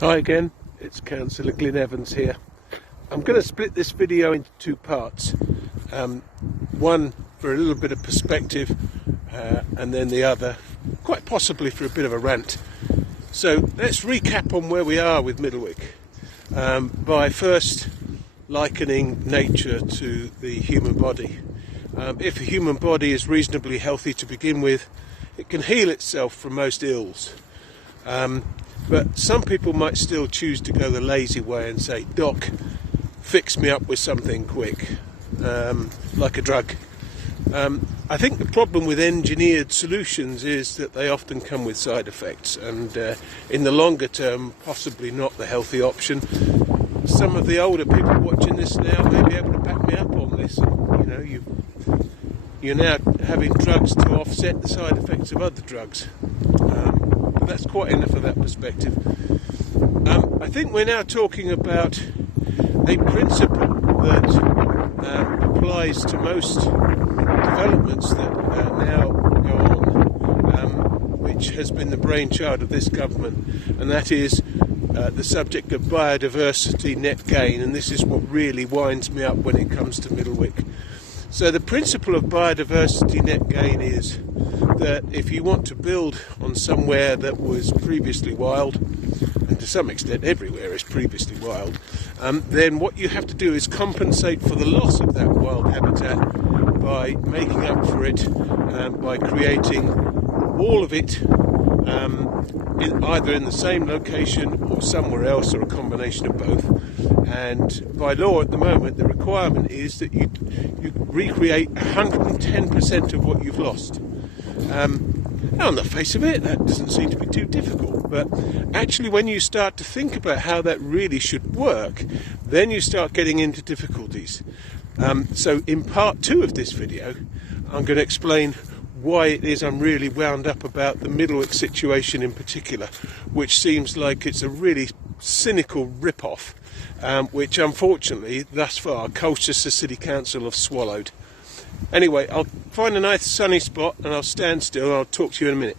Hi again, it's Councillor Glyn Evans here. I'm going to split this video into two parts. One for a little bit of perspective and then the other quite possibly for a bit of a rant. So let's recap on where we are with Middlewick by first likening nature to the human body. If a human body is reasonably healthy to begin with, it can heal itself from most ills. But some people might still choose to go the lazy way and say, "Doc, fix me up with something quick," like a drug. I think the problem with engineered solutions is that they often come with side effects, and in the longer term, possibly not the healthy option. Some of the older people watching this now may be able to back me up on this. You're now having drugs to offset the side effects of other drugs. But that's quite enough of that perspective. I think we're now talking about a principle that applies to most developments that now go on, which has been the brainchild of this government, and that is the subject of biodiversity net gain, and this is what really winds me up when it comes to Middlewick. So the principle of biodiversity net gain is that if you want to build on somewhere that was previously wild, and to some extent everywhere is previously wild, then what you have to do is compensate for the loss of that wild habitat by making up for it by creating all of it either in the same location or somewhere else, or a combination of both. And by law at the moment, the requirement is that you recreate 110% of what you've lost. On the face of it, that doesn't seem to be too difficult, but actually when you start to think about how that really should work, then you start getting into difficulties. So in part 2 of this video, I'm going to explain why it is I'm really wound up about the Middlewick situation in particular, which seems like it's a really cynical rip-off, which unfortunately thus far Colchester City Council have swallowed. Anyway, I'll find a nice sunny spot and I'll stand still and I'll talk to you in a minute.